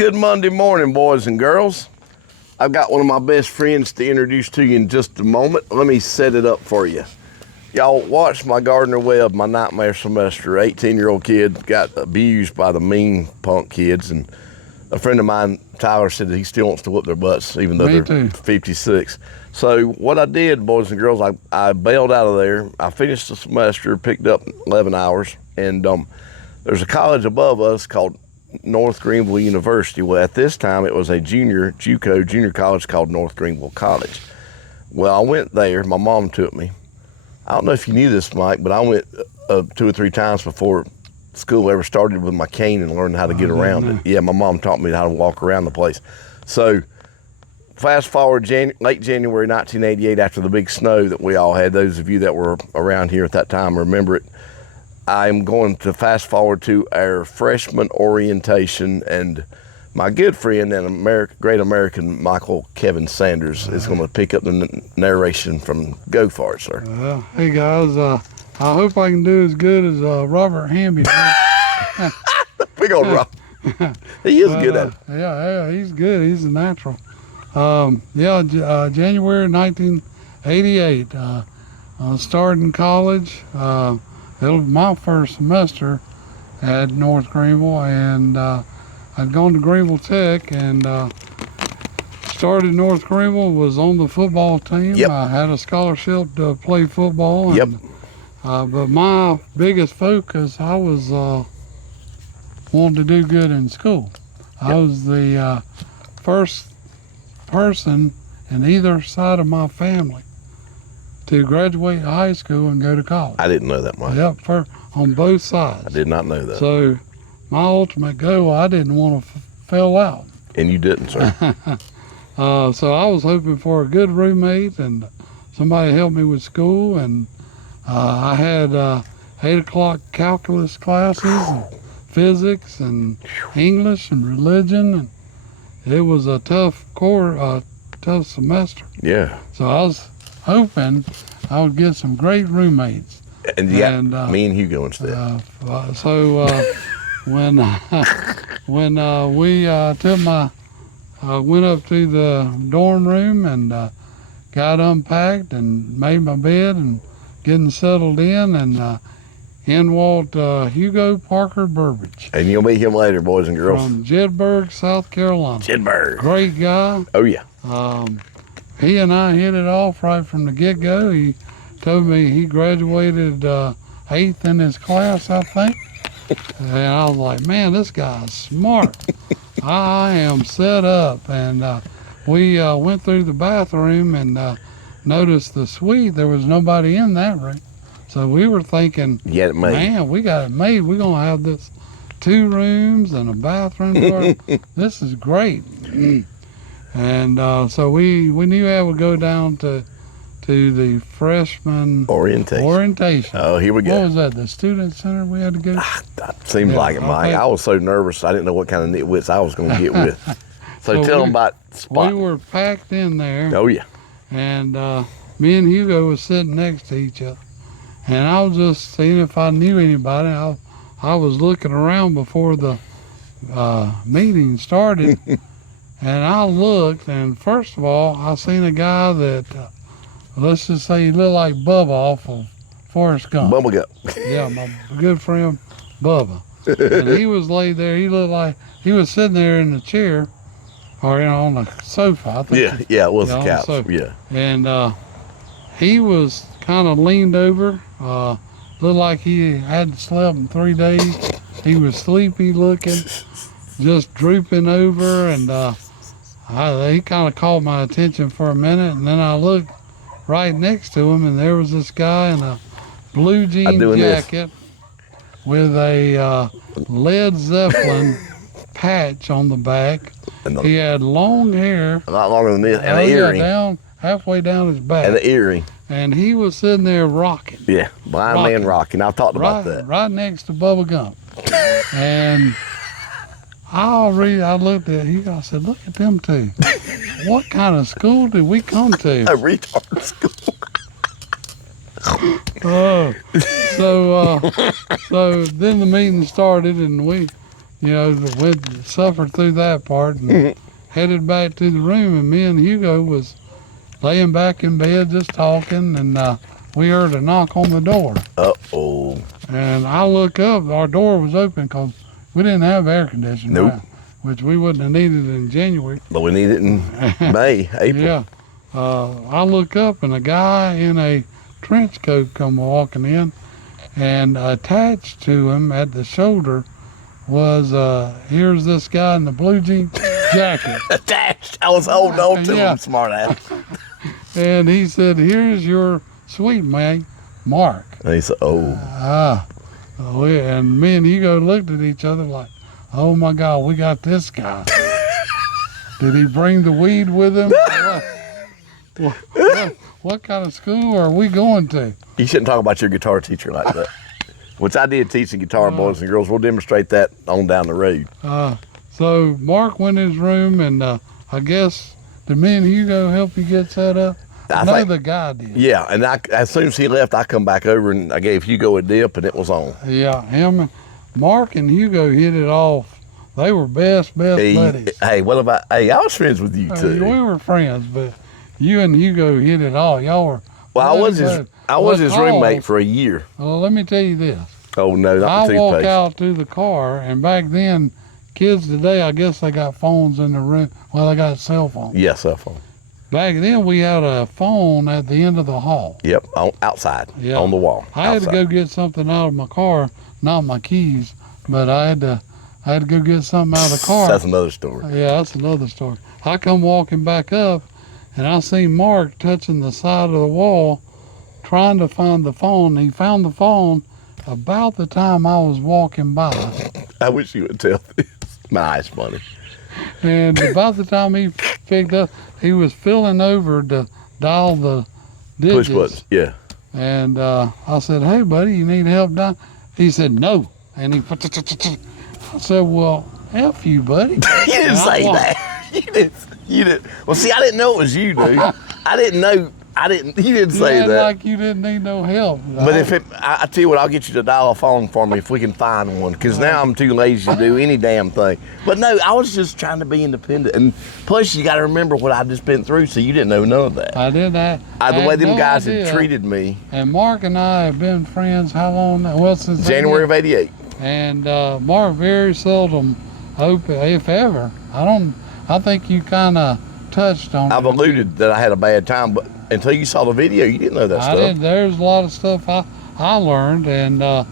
Good Monday morning, boys and girls. I've got one of my best friends to introduce to you in just a moment. Let me set it up for you. Y'all watched my Gardner Webb, my nightmare semester. 18-year-old kid got abused by the mean punk kids, and a friend of mine, Tyler, said that he still wants to whoop their butts, even though they're 56. So what I did, boys and girls, I bailed out of there. I finished the semester, picked up 11 hours, and there's a college above us called North Greenville University. Well, at this time, it was a JUCO junior college called North Greenville College. Well, I went there. My mom took me. I don't know if you knew this, Mike, but I went 2 or 3 times before school ever started with my cane and learned how to get around it. Yeah, my mom taught me how to walk around the place. So fast forward late January 1988, after the big snow that we all had, those of you that were around here at that time remember it. I'm going to fast forward to our freshman orientation, and my good friend and great American Michael Kevin Sanders is going to pick up the narration from Go For It, sir. Hey guys, I hope I can do as good as Robert Hamby did. Big old Rob. He is good at it. Yeah, he's good. He's a natural. January 1988, starting college. It was my first semester at North Greenville, and I'd gone to Greenville Tech and started North Greenville, was on the football team. Yep. I had a scholarship to play football. Yep. But my biggest focus, I was wanting to do good in school. I was the first person in either side of my family to graduate high school and go to college. I didn't know that, Mike. Yep, on both sides. I did not know that. So my ultimate goal, I didn't want to fail out. And you didn't, sir. So I was hoping for a good roommate and somebody to help me with school. And I had 8 o'clock calculus classes, and physics and English and religion. And it was a tough tough semester. Yeah. So I was hoping I would get some great roommates. And me and Hugo instead. When we went up to the dorm room and got unpacked and made my bed and getting settled in, and in walked Hugo Parker Burbridge. And you'll meet him later, boys and girls. From Jedburgh, South Carolina. Jedburgh. Great guy. Oh, yeah. He and I hit it off right from the get-go. He told me he graduated 8th in his class, I think. And I was like, man, this guy's smart. I am set up. And we went through the bathroom and noticed the suite. There was nobody in that room. So we were thinking, man, we got it made. We're going to have this 2 rooms and a bathroom. This is great. And so we knew I would go down to the freshman orientation. Oh, here we go. What was that, the student center we had to go? Seems like it, Mike. I was so nervous. I didn't know what kind of nitwits I was going to get with. So tell them about spot. We were packed in there. Oh, yeah. And me and Hugo was sitting next to each other. And I was just seeing if I knew anybody. I was looking around before the meeting started. And I looked, and first of all, I seen a guy that, let's just say he looked like Bubba off of Forrest Gump. Bubba Gump. Yeah, my good friend Bubba. And he was laid there. He looked like he was sitting there in the chair, or on the sofa. I think it was the couch. Yeah. And he was kind of leaned over. Looked like he hadn't slept in 3 days. He was sleepy looking, just drooping over, and he kind of caught my attention for a minute, and then I looked right next to him, and there was this guy in a blue jean jacket with a Led Zeppelin patch on the back. He had long hair. A lot longer than this, and an earring. Halfway down his back. And an earring. And he was sitting there rocking. Yeah, blind man rocking. I've talked about that. Right next to Bubba Gump. And I looked at him, I said, look at them two. What kind of school did we come to? A retard school. So then the meeting started, and we you know, suffered through that part and headed back to the room. And me and Hugo was laying back in bed just talking, and we heard a knock on the door. Uh-oh. And I look up, our door was open because we didn't have air conditioning. Nope. Right, which we wouldn't have needed in January. But we need it in May, April. Yeah. I look up and a guy in a trench coat come walking in, and attached to him at the shoulder was, here's this guy in the blue jean jacket. Attached. I was holding on to him, smart ass. And he said, here's your sweet mate, Mark. And he said, oh. And me and Hugo looked at each other like, oh my God, we got this guy. Did he bring the weed with him? What kind of school are we going to? You shouldn't talk about your guitar teacher like that. Which I did teach the guitar, boys and girls. We'll demonstrate that on down the road. So Mark went in his room, and I guess, did me and Hugo help you get set up? I know the guy did. Yeah, and as soon as he left, I come back over and I gave Hugo a dip, and it was on. Yeah, Mark and Hugo hit it off. They were best buddies. Hey, what about? Hey, I was friends with you too. We were friends, but you and Hugo hit it all. Y'all were. Well, I was his roommate for a year. Well, let me tell you this. Oh no, not the I toothpaste. walk out to the car, and back then, kids today, I guess they got phones in the room. Well, they got cell phones. Yeah, cell phone. Back then, we had a phone at the end of the hall. Yep, outside, on the wall. I had to go get something out of my car, not my keys, but I had to go get something out of the car. That's another story. Yeah, that's another story. I come walking back up, and I seen Mark touching the side of the wall, trying to find the phone. He found the phone about the time I was walking by. I wish you would tell this. Nah, it's funny. And about the time he picked up, he was filling over to dial the digits. Push buttons, yeah. And I said, hey, buddy, you need help down? He said, no. And he, I said, well, F you, buddy. You didn't say that. You didn't. Well, see, I didn't know it was you, dude. I didn't know. He didn't say that. Like you didn't need no help. But I tell you what, I'll get you to dial a phone for me if we can find one, because now I'm too lazy to do any damn thing. But no, I was just trying to be independent. And plus, you got to remember what I just been through, so you didn't know none of that. I did that. The way them guys had treated me. And Mark and I have been friends how long now? Well, since January of '88. And Mark very seldom, if ever. I think you kind of touched on it. I've alluded that I had a bad time, but until you saw the video, you didn't know that stuff. There's a lot of stuff I learned, and I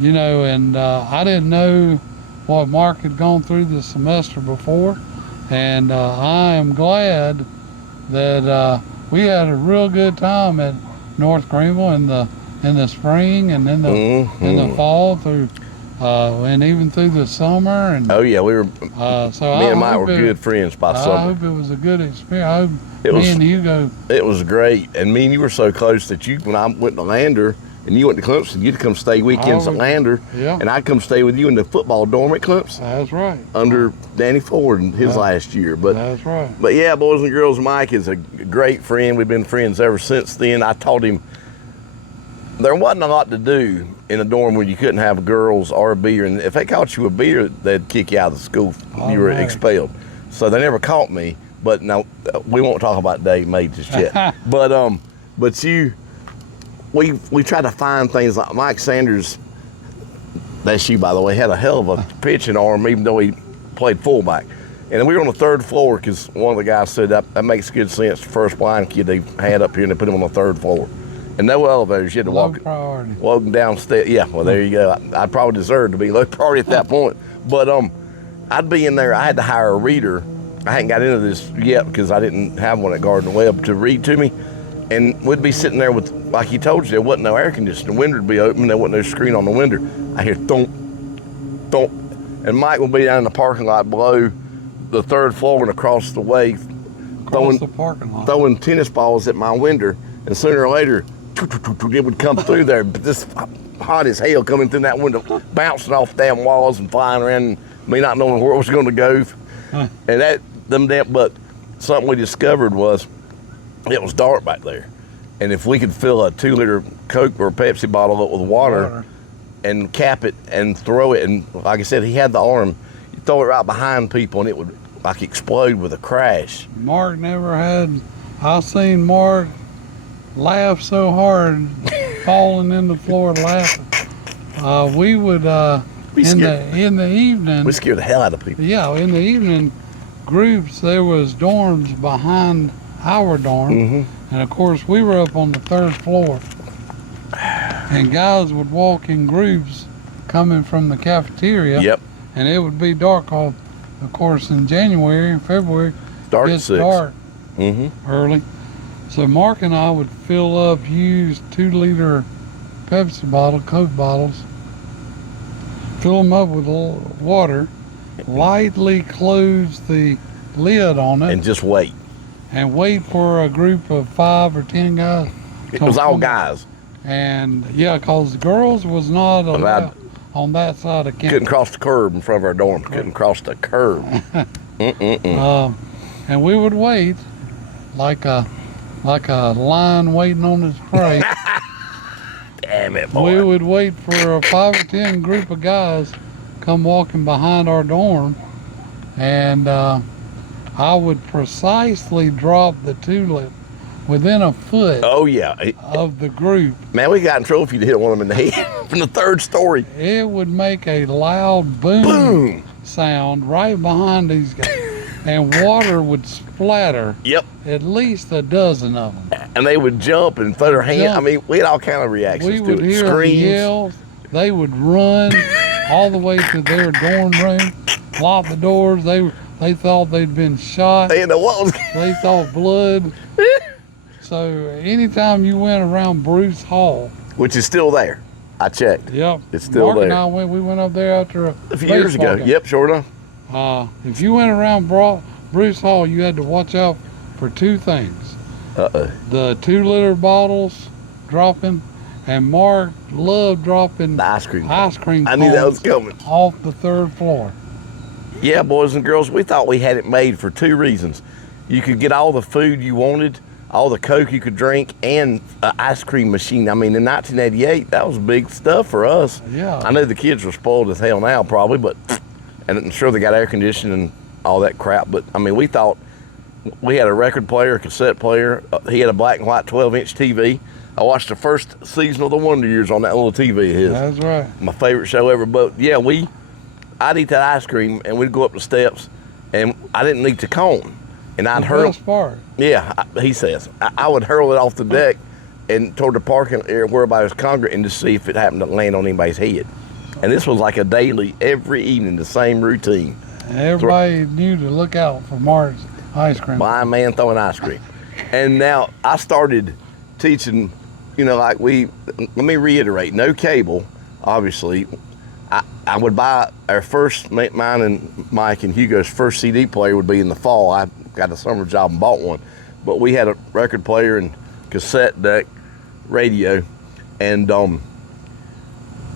didn't know what Mark had gone through the semester before, and I am glad that we had a real good time at North Greenville in the spring and in the fall through. And even through the summer. And oh yeah, we were. Me and Mike were good friends by summer. I hope it was a good experience. I hope me and Hugo. It was great, and me and you were so close that when I went to Lander and you went to Clemson, you'd come stay weekends at Lander, and I'd come stay with you in the football dorm at Clemson. That's right. Under Danny Ford in his last year, but that's right. But yeah, boys and girls, Mike is a great friend. We've been friends ever since then. I taught him. There wasn't a lot to do in a dorm where you couldn't have girls or a beer, and if they caught you a beer, they'd kick you out of the school. You were expelled. So they never caught me. But no, we won't talk about Dave May just yet. But we try to find things like Mike Sanders. That's you, by the way. Had a hell of a pitching arm, even though he played fullback. And we were on the third floor because one of the guys said that makes good sense. The first blind kid they had up here, and they put him on the third floor. And no elevators. You had to walk downstairs. Yeah, well, there you go. I probably deserved to be low priority at that point. But I'd be in there. I had to hire a reader. I hadn't got into this yet because I didn't have one at Gardner Webb to read to me. And we'd be sitting there with, like he told you, there wasn't no air conditioning. The window would be open. There wasn't no screen on the window. I hear thump, thump. And Mike would be down in the parking lot below the third floor and across the way throwing tennis balls at my window. And sooner or later, it would come through there, but this hot as hell coming through that window, bouncing off damn walls and flying around, and me not knowing where it was going to go. And but something we discovered was it was dark back there, and if we could fill a 2-liter Coke or Pepsi bottle up with water and cap it and throw it, and like I said, he had the arm. throw it right behind people and it would like explode with a crash. Mark never had. I seen Mark laugh so hard, falling in the floor laughing. We would in the evening. We scared the hell out of people. Yeah, in the evening groups there was dorms behind our dorm, and of course we were up on the 3rd floor, and guys would walk in groups coming from the cafeteria. Yep. And it would be dark. Of course, in January and February, Dark it at gets 6. dark early. So Mark and I would fill up used 2-liter Pepsi bottle, Coke bottles, fill them up with water, lightly close the lid on it, And just wait. and wait for a group of 5 or 10 guys. It was all guys. And yeah, because the girls was not allowed on that side of campus. Couldn't cross the curb in front of our dorm. Couldn't cross the curb. And we would wait like a lion waiting on its prey. Damn it, boy. We would wait for a 5 or 10 group of guys come walking behind our dorm, and I would precisely drop the 2-liter within a foot Oh, yeah. of the group. Man, we got in trouble if you'd hit one of them in the head from the 3rd story. It would make a loud boom, Boom. sound right behind these guys, and water would splatter. Yep. At least a dozen of them. And they would jump and throw their hand. I mean, we had all kind of reactions We to would it. hear them Screams. yell. They would run all the way to their dorm room, lock the doors. They thought they'd been shot. They didn't know what was They thought blood. So anytime you went around Bruce Hall, which is still there. I checked. yep, It's still Mark there. and we went up there after A few years baseball ago. game. Yep, sure enough. If you went around Bruce Hall, you had to watch out for 2 things: Uh-oh. the 2-liter bottles dropping, and Mark loved dropping The ice cream. ice cream I knew that was cones coming. off the 3rd floor. Yeah, boys and girls, we thought we had it made for 2 reasons. You could get all the food you wanted, all the Coke you could drink, and an ice cream machine. I mean, in 1988, that was big stuff for us. Yeah. I know the kids were spoiled as hell now, probably, but, and I'm sure they got air conditioning and all that crap, but I mean, we thought we had a record player, a cassette player. He had a black and white 12-inch TV. I watched the first season of The Wonder Years on that little TV of his. That's right. My favorite show ever. But yeah, I'd eat that ice cream and we'd go up the steps, and I didn't eat the cone, and I'd The hurl. best part. Yeah, he says I would hurl it off the deck and toward the parking area where everybody was congregating to see if it happened to land on anybody's head. And this was like a daily, every evening, the same routine. Everybody knew to look out for Mark's ice cream. Blind man throwing ice cream. And now I started teaching, like let me reiterate, no cable, obviously. I would buy our first, mine and Mike and Hugo's first CD player would be in the fall. I got a summer job and bought one. But we had a record player and cassette deck, radio, and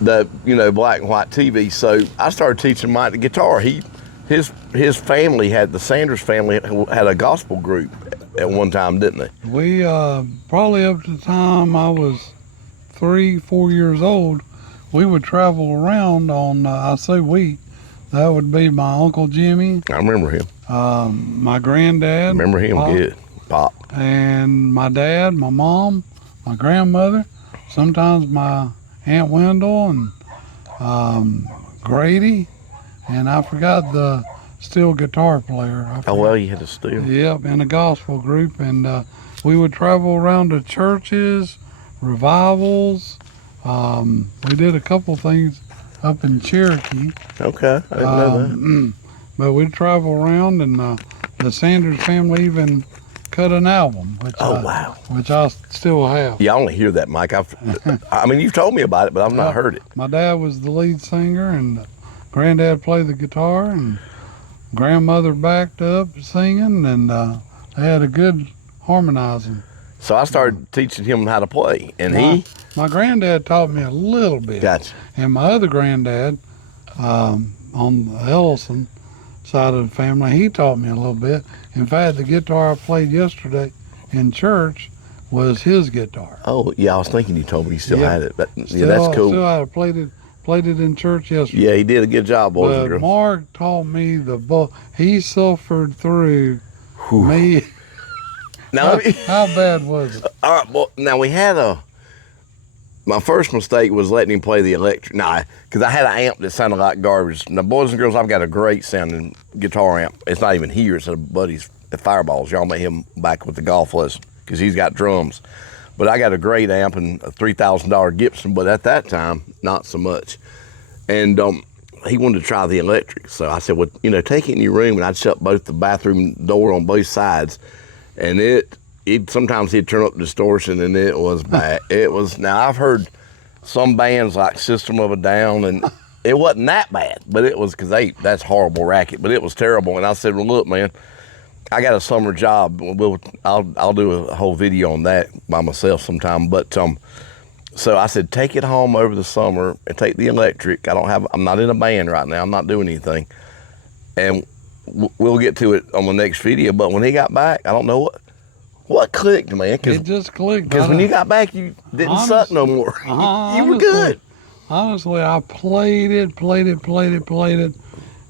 the black and white TV. So I started teaching Mike the guitar. His family the Sanders family had a gospel group at one time, didn't they? We probably up to the time I was 3-4 years old, we would travel around on, I say we, that would be my Uncle Jimmy, I remember him. my granddad. Remember him Pop, good. Pop. And my dad, my mom, my grandmother, sometimes my Aunt Wendell and Grady, and I forgot the steel guitar player. Oh, well, you had a steal. Yep, in a gospel group, and we would travel around to churches, revivals. We did a couple things up in Cherokee. Okay, I didn't know that. But we'd travel around, and the Sanders family even cut an album, Wow. which I still have. Yeah, I only hear that, Mike. I mean, you've told me about it, but I've not heard it. My dad was the lead singer, and granddad played the guitar, and grandmother backed up singing, and they had a good harmonizing. So I started teaching him how to play, and My granddad taught me a little bit. Gotcha. And my other granddad, on the Ellison side of the family, he taught me a little bit. In fact, the guitar I played yesterday in church was his guitar. Oh, yeah, I was thinking you told me you still had it. But, yeah, Still, that's cool. Still had played played it in church yesterday. Yeah, he did a good job, boys and But girls. Mark taught me the ball. He suffered through me. Now, How bad was it? all right, well, now we had my first mistake was letting him play the electric. Nah, because I had an amp that sounded like garbage. Now, boys and girls, I've got a great sounding guitar amp. It's not even here. It's a buddy's at Fireballs. Y'all met him back with the golf lesson because he's got drums. But I got a great amp and a $3,000 Gibson, but at that time, not so much. And he wanted to try the electric. So I said, well, take it in your room. And I'd shut both the bathroom door on both sides. And sometimes he'd turn up the distortion, and it was bad. Now I've heard some bands like System of a Down, and it wasn't that bad, but it was because that's horrible racket, but it was terrible. And I said, well, look, man, I got a summer job. I'll do a whole video on that by myself sometime. But so I said, take it home over the summer and take the electric. I'm not in a band right now. I'm not doing anything, and we'll get to it on the next video. But when he got back, I don't know what clicked, man. It just clicked. Because when you got back, you didn't suck no more. You were good. Honestly, I played it,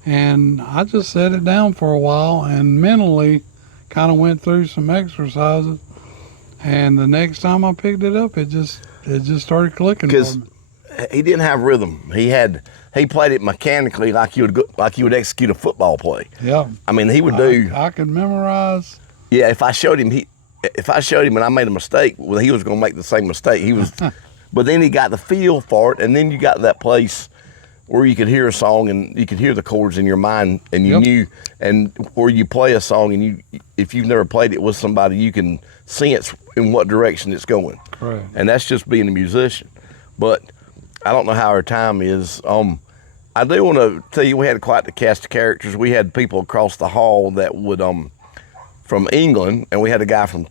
and I just set it down for a while and mentally kind of went through some exercises. And the next time I picked it up, it just started clicking. Because he didn't have rhythm. He played it mechanically like you would execute a football play. Yeah. I mean, he would do. I could memorize. Yeah, if I showed him and I made a mistake, well, he was going to make the same mistake. But then he got the feel for it, and then you got that place where you could hear a song and you could hear the chords in your mind, and you knew, and where you play a song and if you've never played it with somebody, you can sense in what direction it's going. Right. And that's just being a musician. But I don't know how our time is. I do want to tell you, we had quite the cast of characters. We had people across the hall that would from England, and we had a guy from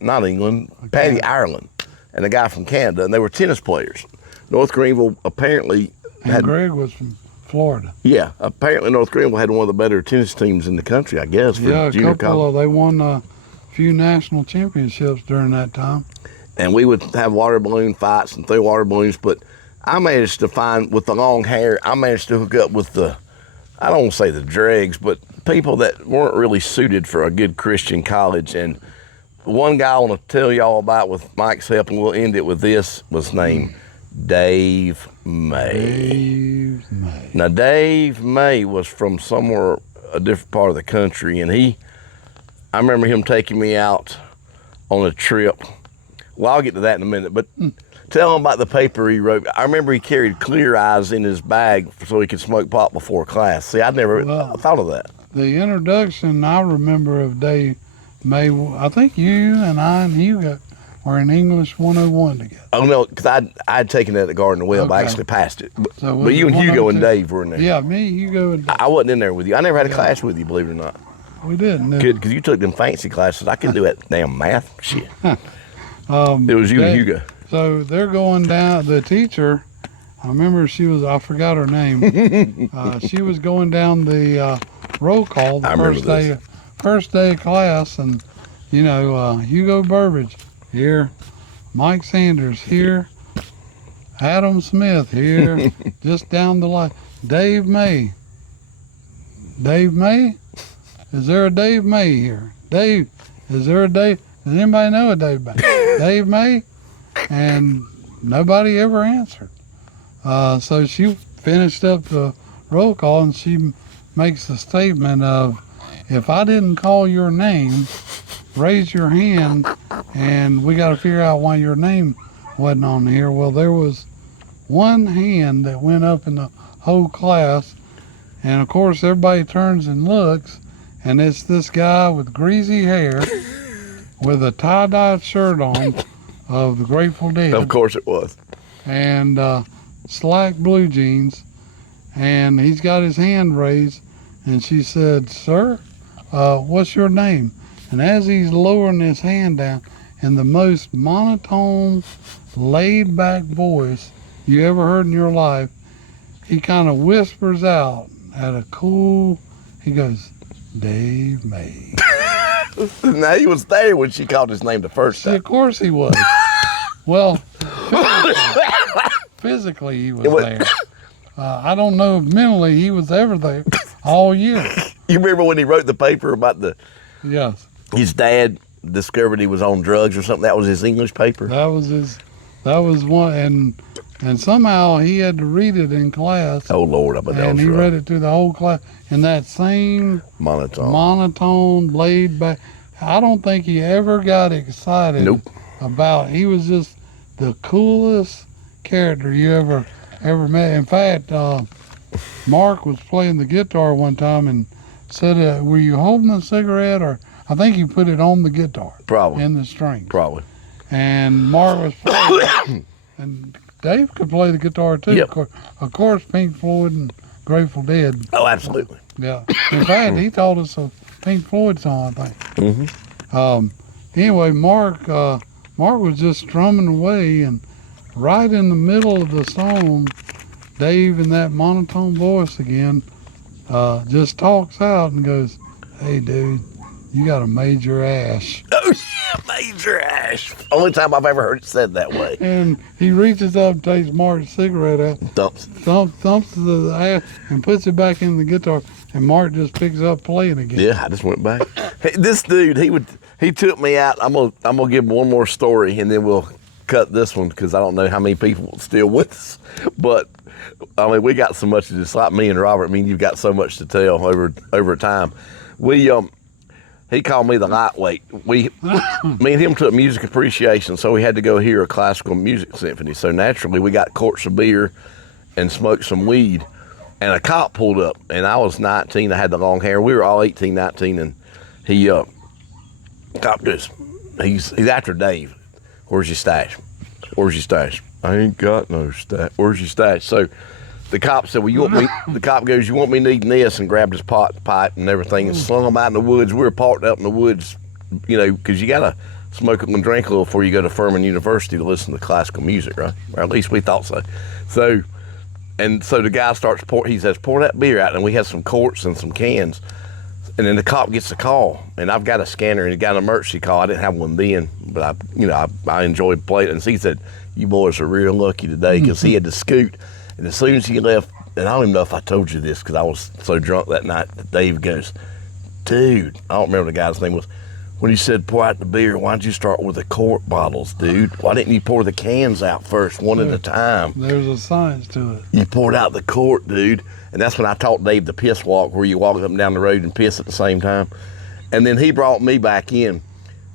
not England, Paddy, Ireland, and a guy from Canada, and they were tennis players. North Greenville apparently And Greg was from Florida. Yeah, apparently North Greenville had one of the better tennis teams in the country, I guess, for junior college. They won a few national championships during that time. And we would have water balloon fights and throw water balloons, but I managed to find, with the long hair, I managed to hook up with I don't want to say the dregs, but people that weren't really suited for a good Christian college. And one guy I want to tell y'all about with Mike's help, and we'll end it with this, was named Dave May. Now, Dave May was from somewhere, a different part of the country, and I remember him taking me out on a trip. Well, I'll get to that in a minute, but tell him about the paper he wrote. I remember he carried Clear Eyes in his bag so he could smoke pot before class. See, I'd never thought of that. The introduction I remember of Dave May, I think you and I and Hugo were in English 101 together. Oh, no, because I'd taken it at the Garden of Webb. I actually passed it. But you and Hugo and Dave were in there. Yeah, me, Hugo, and Dave. I wasn't in there with you. I never had a class with you, believe it or not. We didn't. Because you took them fancy classes. I couldn't do that damn math shit. It was you and Hugo. So they're going down, the teacher, I remember I forgot her name. She was going down the roll call the first day of class, and Hugo Burbage here, Mike Sanders here, Adam Smith here, just down the line, Dave May. Dave May? Is there a Dave May here? Dave, is there a Dave? Does anybody know a Dave May? Dave May? And nobody ever answered. So she finished up the roll call, and she makes the statement of, if I didn't call your name, raise your hand, and we got to figure out why your name wasn't on here. Well, there was one hand that went up in the whole class, and of course everybody turns and looks, and it's this guy with greasy hair with a tie-dye shirt on of the Grateful Dead. Of course it was. And slack blue jeans, and he's got his hand raised, and she said, "Sir, what's your name?" And as he's lowering his hand down, in the most monotone, laid-back voice you ever heard in your life, he kind of whispers out at a cool, he goes, "Dave May." Now, he was there when she called his name the first time. Of course he was. Well, physically he was there. I don't know if mentally he was ever there all year. You remember when he wrote the paper about Yes. his dad discovered he was on drugs or something? That was his English paper. That was one, and somehow he had to read it in class. Oh Lord, I bet that And was he rough. read it to the whole class in that same monotone, laid back. I don't think he ever got excited Nope. about. He was just the coolest character you ever met. In fact, Mark was playing the guitar one time and said, "Were you holding a cigarette?" Or I think he put it on the guitar, Probably. in the strings. Probably. And Mark was playing, and Dave could play the guitar too. Yep. Of course, Pink Floyd and Grateful Dead. Oh, absolutely. Yeah. In fact, he taught us a Pink Floyd song, I think. Mm-hmm. Anyway, Mark was just strumming away, and right in the middle of the song, Dave, in that monotone voice again, just talks out and goes, "Hey, dude, you got a major ash." Oh, yeah, major ash. Only time I've ever heard it said that way. And he reaches up and takes Mark's cigarette out, Dumps. thumps the ash, and puts it back in the guitar, and Mark just picks up playing again. Yeah, I just went back. Hey, this dude, he took me out. I'm gonna give one more story, and then we'll cut this one because I don't know how many people are still with us. But I mean, we got so much. Just like me and Robert. I mean, you've got so much to tell over time. He called me the lightweight. Me and him took music appreciation, so we had to go hear a classical music symphony. So naturally, we got quarts of beer and smoked some weed. And a cop pulled up, and I was 19. I had the long hair. We were all 18, 19, and cop goes, he's after Dave. "Where's your stash? Where's your stash?" "I ain't got no stash." "Where's your stash?" So the cop said, "Well, you want me?" The cop goes, "You want me needing this?" And grabbed his pipe and everything and slung them out in the woods. We were parked up in the woods, because you gotta smoke and drink a little before you go to Furman University to listen to classical music, right? Or at least we thought so. So the guy starts he says, "Pour that beer out," and we had some quarts and some cans. And then the cop gets a call, and I've got a scanner, and he got an emergency call. I didn't have one then, but I enjoyed playing it. And he said, "You boys are real lucky today," because he had to scoot. And as soon as he left, and I don't even know if I told you this because I was so drunk that night, that Dave goes, "Dude," I don't remember the guy's name was, "when you said pour out the beer, why'd you start with the quart bottles, dude? Why didn't you pour the cans out first, one at a time? There's a science to it." You poured out the quart, dude." And that's when I taught Dave the piss walk, where you walk up and down the road and piss at the same time. And then he brought me back in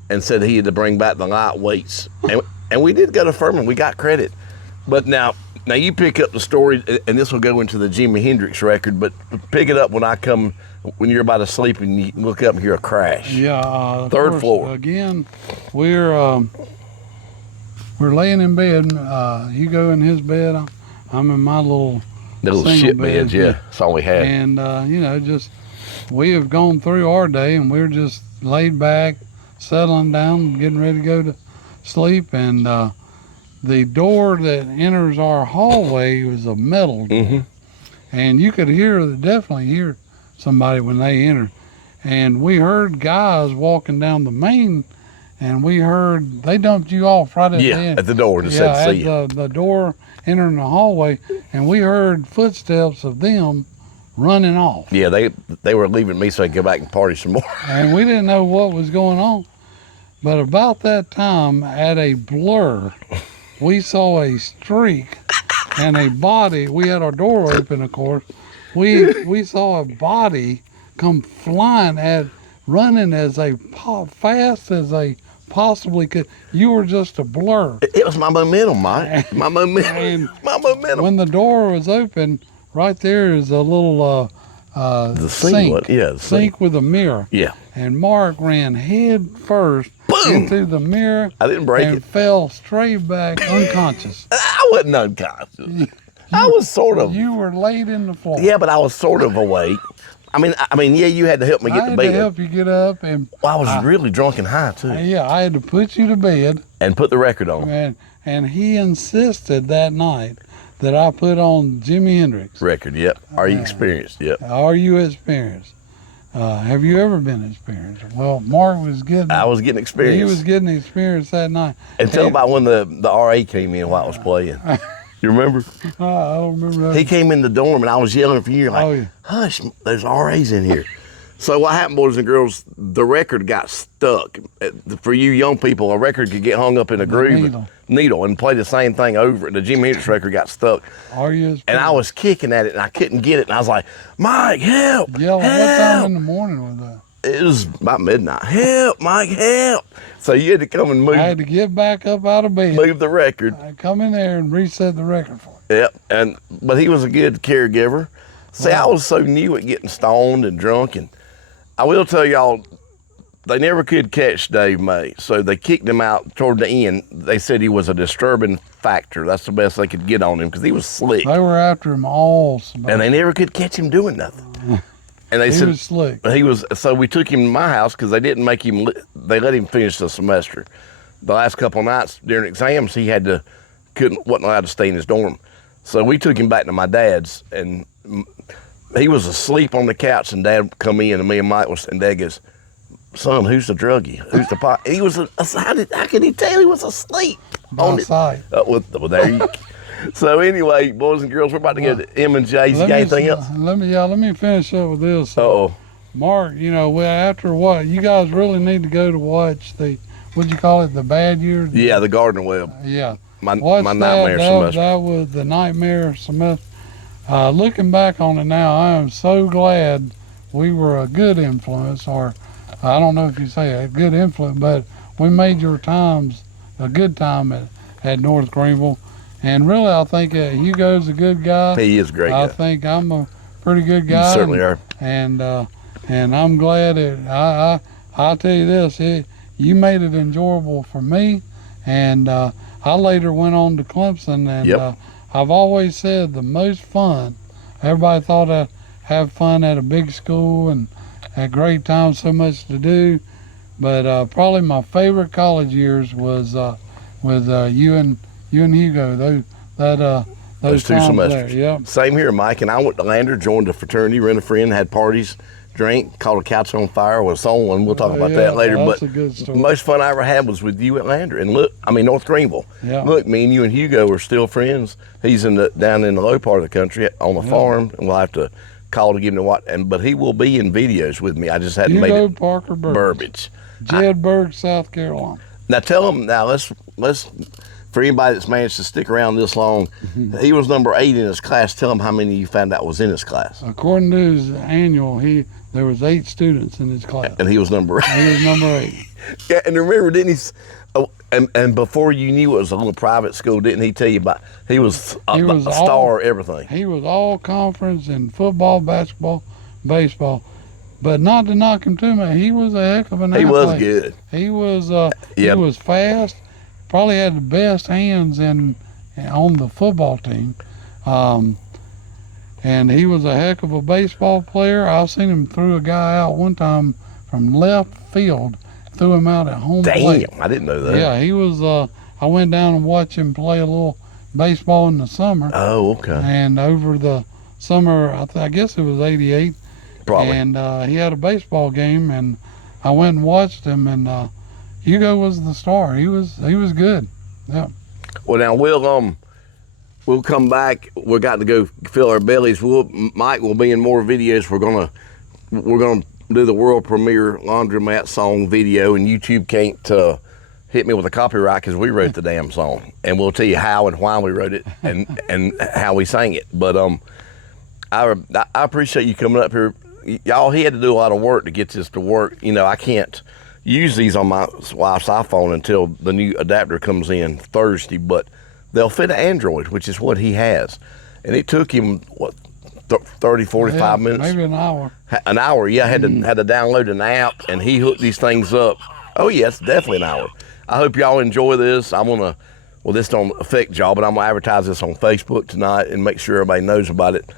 and said he had to bring back the lightweights. And we did go to Furman. We got credit. But now you pick up the story, and this will go into the Jimi Hendrix record, but pick it up when you're about to sleep and you look up and hear a crash. Yeah. Third floor. Again, we're laying in bed. Hugo in his bed. I'm in my little shit bed. beds, yeah. That's all we had. And, we have gone through our day, and we're just laid back, settling down, getting ready to go to sleep. And the door that enters our hallway was a metal door. Mm-hmm. And you could definitely hear somebody when they entered. And we heard guys walking down the main, and we heard they dumped you off right at the end. At the door. Just said, "See ya." The door entering the hallway, and we heard footsteps of them running off. Yeah, they were leaving me so I could go back and party some more. And we didn't know what was going on. But about that time, at a blur, we saw a streak and a body. We had our door open, of course. We saw a body come flying running as fast as they possibly could. You were just a blur. It was my momentum, Mike. My momentum. My momentum. When the door was open, right there is a little The sink. Yeah, the Sink with a mirror. Yeah. And Mark ran head first Boom! into the mirror. I didn't break and it. Fell straight back unconscious. I wasn't unconscious. I was sort of. You were laid in the floor. Yeah, but I was sort of awake. I mean, yeah, you had to help me get to bed. I had to help you get up, and Well, I was really drunk and high too. yeah, I had to put you to bed, And put the record on. and he insisted that night that I put on Jimi Hendrix. Record, yep. Are you experienced? Yep. Are you experienced? Have you ever been experienced? Well, Mark was getting. I was getting experience. He was getting experience that night. And tell about when the RA came in while I was playing. You remember? I don't remember that. He came in the dorm and I was yelling for you, like, Oh, yeah. hush, there's RAs in here. So what happened, boys and girls, the record got stuck. For you young people, a record could get hung up in a groove, needle, and play the same thing over. The Jimi Hendrix record got stuck. And I was kicking at it and I couldn't get it. And I was like, Mike, help, Yeah, help. what time in the morning was that? It was about midnight. Help, Mike, help. So you had to come and move. I had to get back up out of bed. Move the record. I come in there and reset the record for him. Yep, but he was a good caregiver. See, I was so new at getting stoned and drunk, and I will tell y'all, they never could catch Dave May, so they kicked him out toward the end. They said he was a disturbing factor. That's the best they could get on him because he was slick. They were after him all semester. And they never could catch him doing nothing. And they said was slick. So we took him to my house because they didn't make him. They let him finish the semester. The last couple of nights during exams, he wasn't allowed to stay in his dorm. So we took him back to my dad's, and he was asleep on the couch. And Dad come in, and me and Mike and Dad goes, "Son, who's the druggie? Who's the pot?" He was. How could he tell he was asleep? On sight. Well, there you. So anyway, boys and girls, we're about to go to M&J's. You got anything else? Let me finish up with this. Uh-oh. Mark, after what, you guys really need to go to watch what'd you call it, the bad year? Yeah, the Gardner Webb. Yeah. My nightmare semester. That was the nightmare semester. Looking back on it now, I am so glad we were a good influence, or I don't know if you say a good influence, but we made your times a good time at North Greenville. And really, I think Hugo's a good guy. He is a great guy. I think I'm a pretty good guy. You certainly are. And I'm glad I'll tell you this, you made it enjoyable for me. And I later went on to Clemson. And I've always said the most fun, everybody thought I'd have fun at a big school and had great time, so much to do. But probably my favorite college years was with you and Hugo, those two times semesters. there, yep. Same here, Mike. And I went to Lander, joined a fraternity, ran a friend, had parties, drank, caught a couch on fire, was on one. We'll talk about that later. That's but a good story. Most fun I ever had was with you at Lander. And North Greenville. Yeah. Look, me and you and Hugo are still friends. He's down in the low part of the country on the farm, and we'll have to call to give him a watch. But he will be in videos with me. I just hadn't made it. Parker Burbage. Jedburgh, South Carolina. Now tell him. Now let's. For anybody that's managed to stick around this long, he was number 8 in his class. Tell him how many you found out was in his class. According to his annual, there was 8 students in his class. And he was number 8. He was number 8. Yeah, and remember, didn't he? And before you knew it was a little private school, didn't he tell you about? He was a star, everything. He was all conference in football, basketball, baseball. But not to knock him too much, he was a heck of an athlete. He was good. He was fast. Probably had the best hands on the football team. And he was a heck of a baseball player. I seen him threw a guy out one time from left field, threw him out at home plate. Damn, I didn't know that. Yeah, he was, I went down and watched him play a little baseball in the summer. Oh, okay. And over the summer, I guess it was 88. Probably. And he had a baseball game, and I went and watched him, and Hugo was the star. He was good. Yeah. Well, now we'll come back. We got to go fill our bellies. Mike will be in more videos. We're gonna do the world premiere Laundromat song video, and YouTube can't hit me with a copyright because we wrote the damn song, and we'll tell you how and why we wrote it and how we sang it. But I appreciate you coming up here, y'all. He had to do a lot of work to get this to work. I can't use these on my wife's iPhone until the new adapter comes in Thursday, but they'll fit an Android, which is what he has. And it took him, 30, 45 minutes? Maybe an hour. An hour, yeah. Had to download an app, and he hooked these things up. Oh, yes, definitely an hour. I hope y'all enjoy this. This don't affect y'all, but I'm going to advertise this on Facebook tonight and make sure everybody knows about it.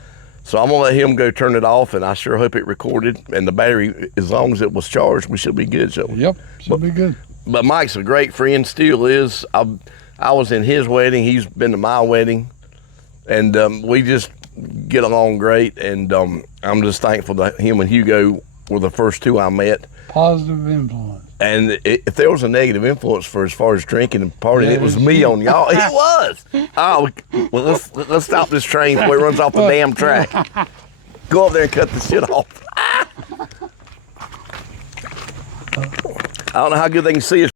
So I'm going to let him go turn it off, and I sure hope it recorded. And the battery, as long as it was charged, we should be good. So. Yep, should be good. But Mike's a great friend, still is. I was in his wedding. He's been to my wedding. And we just get along great. And I'm just thankful that him and Hugo were the first two I met. Positive influence. And if there was a negative influence for as far as drinking and partying, it was me on y'all. It was. Oh, well, let's stop this train before it runs off the damn track. Go up there and cut the shit off. I don't know how good they can see us.